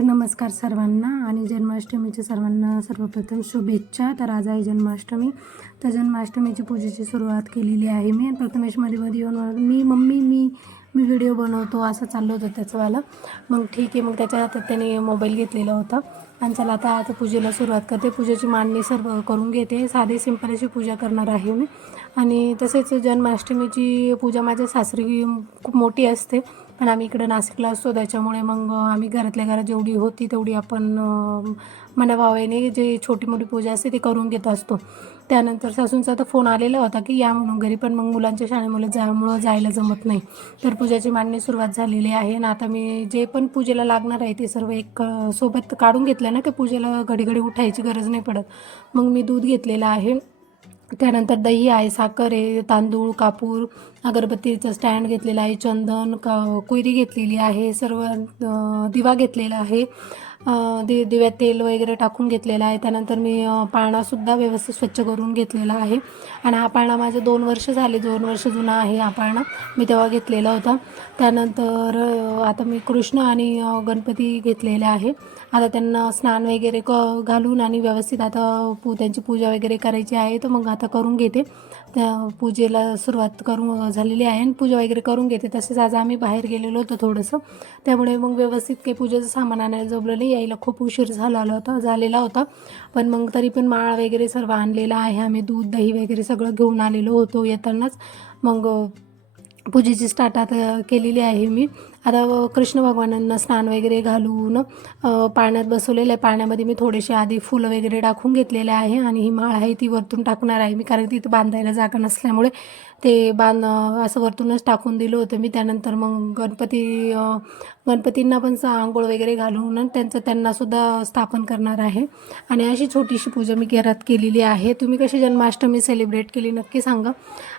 तर नमस्कार सर्वांना आणि जन्माष्टमीच्या सर्वांना सर्वप्रथम शुभेच्छा। तर आज आहे जन्माष्टमी। तर जन्माष्टमीची पूजेची सुरुवात केलेली आहे मी। प्रथमेश मध्ये येऊन मी व्हिडिओ बनवतो असं चाललं होतं त्याचंवालं। मग ठीक आहे, मग त्याच्या हातात त्याने मोबाईल घेतलेला होता आणि चला आता पूजेला सुरुवात करते। पूजेची मांडणी सर्व करून घेते। साधी सिंपल अशी पूजा करणार आहे मी। आणि तसेच जन्माष्टमीची पूजा माझ्या सासरी खूप मोठी असते, पण आम्ही इकडे नाशिकला असतो त्याच्यामुळे मग आम्ही घरातल्या घरात जेवढी होती तेवढी आपण मनाभावाने जे छोटी मोठी पूजा असते ती करून घेत असतो। त्यानंतर सासूंचा तर फोन आलेला होता की या म्हणून घरी, पण मग मुलांच्या शाळेमुळे जायला जमत नाही। तर पूजेची मांडणी सुरुवात झालेली आहे आणि आता मी जे पण पूजेला लागणार आहे ते सर्व एक सोबत काढून घेतलं ना, ते पूजेला घडी घडी उठायची गरज नाही पडत। मग मी दूध घेतलेलं आहे, त्यानंतर दही आहे, साखर आहे, तांदूळ, कापूर, अगरबत्तीचं स्टँड घेतलेलं आहे, चंदन, कुयरी घेतलेली आहे, सर्व दिवा घेतलेला आहे, दिव्यात तेल वगैरे टाकून घेतलेला आहे। त्यानंतर मी पाळणासुद्धा व्यवस्थित स्वच्छ करून घेतलेला आहे आणि हा पाळणा माझे 2 वर्ष झाले, 2 वर्ष जुना आहे हा पाळणा, मी तेव्हा घेतलेला होता। त्यानंतर आता मी कृष्ण आणि गणपती घेतलेले आहे। आता त्यांना स्नान वगैरे घालून आणि व्यवस्थित आता त्यांची पूजा वगैरे करायची आहे, तर मग आता करून घेते। त्या पूजेला सुरुवात करून झालेली आहे आणि पूजा वगैरे करून घेते। तसेच आज आम्ही बाहेर गेलेलो होतो थोडंसं, त्यामुळे मग व्यवस्थित काही पूजेचं सामान आणायला जमलं नाही, यायला खूप उशीर झालेला होता। पण मग तरी पण माळ वगैरे सर्व आणलेला आहे आम्ही, दूध दही वगैरे सगळं घेऊन आलेलो होतो येतानाच। मग पूजेची स्टार्ट आता केलेली आहे मी। आता कृष्ण भगवानांना स्नान वगैरे घालून पाण्यात बसवलेलं आहे। पाण्यामध्ये मी थोडेसे आधी फुलं वगैरे टाकून घेतलेले आहे आणि ही माळ आहे ती वरतून टाकणार आहे मी, कारण तिथं बांधायला जागा नसल्यामुळे ते असं वरतूनच टाकून दिलं होतं मी। त्यानंतर मग गणपतींना पण आंघोळ वगैरे घालून त्यांनासुद्धा स्थापन करणार आहे आणि अशी छोटीशी पूजा मी घरात केलेली आहे। तुम्ही कशी जन्माष्टमी सेलिब्रेट केली नक्की सांगा।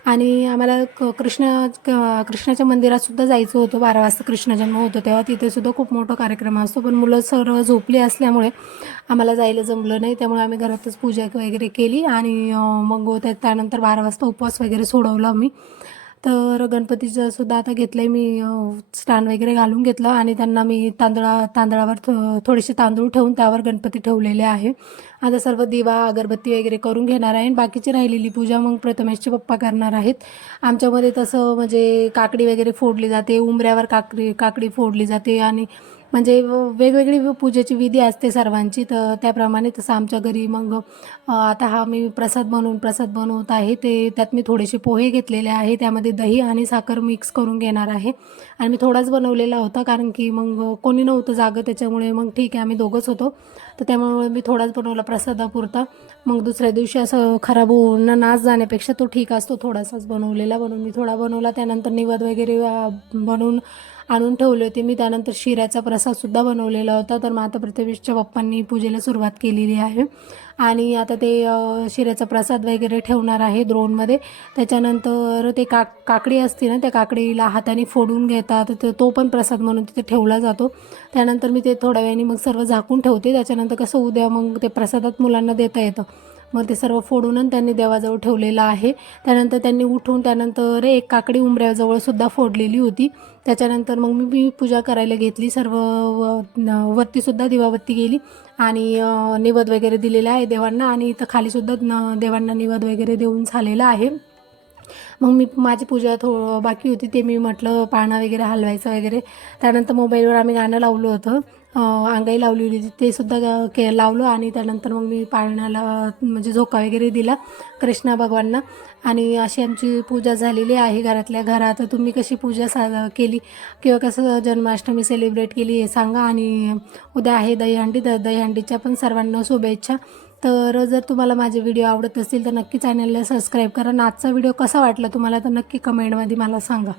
आणि आम्हाला कृष्णाच्या मंदिरातसुद्धा जायचं होतं, 12 वाजता कृष्ण जन्म होतो तेव्हा, तिथेसुद्धा खूप मोठा कार्यक्रम असतो, पण मुलं सर्व झोपली असल्यामुळे आम्हाला जायला जमलं नाही। त्यामुळे आम्ही घरातच पूजा वगैरे केली आणि मग त्यानंतर 12 वाजता उपवास वगैरे सोडवला मी। तर गणपतीचं सुद्धा आता घेतलं आहे मी, स्टँड वगैरे घालून घेतलं आणि त्यांना मी तांदळावर थोडेसे तांदूळ ठेवून त्यावर गणपती ठेवलेले आहे। आता सर्व दिवा अगरबत्ती वगैरे करून घेणार आहे आणि बाकीची राहिलेली पूजा मग प्रथमेशचे पप्पा करणार आहेत। आमच्यामध्ये तसं म्हणजे काकडी वगैरे फोडली जाते, उंबऱ्यावर काकडी फोडली जाते आणि म्हणजे वेगवेगळी पूजेची विधी असते सर्वांची, तर त्याप्रमाणे तसं आमच्या घरी मग आता हा मी प्रसाद बनवत आहे। त्यात मी थोडेसे पोहे घेतलेले आहे, त्यामध्ये दही आणि साखर मिक्स करून घेणार आहे आणि मी थोडाच बनवलेला होता, कारण की मग कोणी नव्हतं जागं, त्याच्यामुळे मग ठीक आहे आम्ही दोघंच होतो, तर त्यामुळे मी थोडाच बनवला प्रसादापुरता। मग दुसऱ्या दिवशी असं खराब होऊन नाश जाण्यापेक्षा तो ठीक असतो थोडासाच बनवलेला, म्हणून मी थोडा बनवला। त्यानंतर निवेद वगैरे बनवून आणून ठेवले होते मी। त्यानंतर शिऱ्याचा प्रसादसुद्धा बनवलेला होता। तर मग आता प्रथमेशच्या पप्पांनी पूजेला सुरुवात केलेली आहे आणि आता ते शिऱ्याचा प्रसाद वगैरे ठेवणार आहे द्रोणमध्ये। त्याच्यानंतर ते काकडी असते ना, त्या काकडीला हाताने फोडून घेतात, तर तो पण प्रसाद म्हणून तिथे ठेवला जातो। त्यानंतर मी ते थोड्या वेळाने मग सर्व झाकून ठेवते, त्याच्यानंतर कसं उद्या मग ते प्रसादात मुलांना देता येतं। मग ते सर्व फोडून त्यांनी देवाजवळ ठेवलेलं आहे। त्यानंतर त्यांनी उठून त्यानंतर एक काकडी उंबऱ्याजवळसुद्धा फोडलेली होती। त्याच्यानंतर मग मी पूजा करायला घेतली, सर्व वरतीसुद्धा दिवाबत्ती गेली आणि निवेद वगैरे दिलेला आहे देवांना आणि इथं खालीसुद्धा देवांना निवेद वगैरे देऊन झालेला आहे। मग माझी पूजा बाकी होती, ते मी म्हटलं पाळणा वगैरे हलवायचं वगैरे। त्यानंतर मोबाईलवर आम्ही गाणं लावलं होतं, अंगाई लावली होती, ते सुद्धा लावलं आणि त्यानंतर मग मी पाळण्याला म्हणजे झोका वगैरे दिला कृष्ण भगवानना आणि अशी आमची पूजा झालेली आहे घरातल्या घरात। तुम्ही कशी पूजा केली किंवा कसं जन्माष्टमी सेलिब्रेट केली हे सांगा। आणि उद्या आहे दहीहंडी, तर दहीहंडीच्या पण सर्वांना शुभेच्छा। तर जर तुम्हाला माझे व्हिडिओ आवडत असतील तर नक्की चॅनलला सबस्क्राईब करा आणि आजचा व्हिडिओ कसा वाटला तुम्हाला तर नक्की कमेंटमध्ये मला सांगा।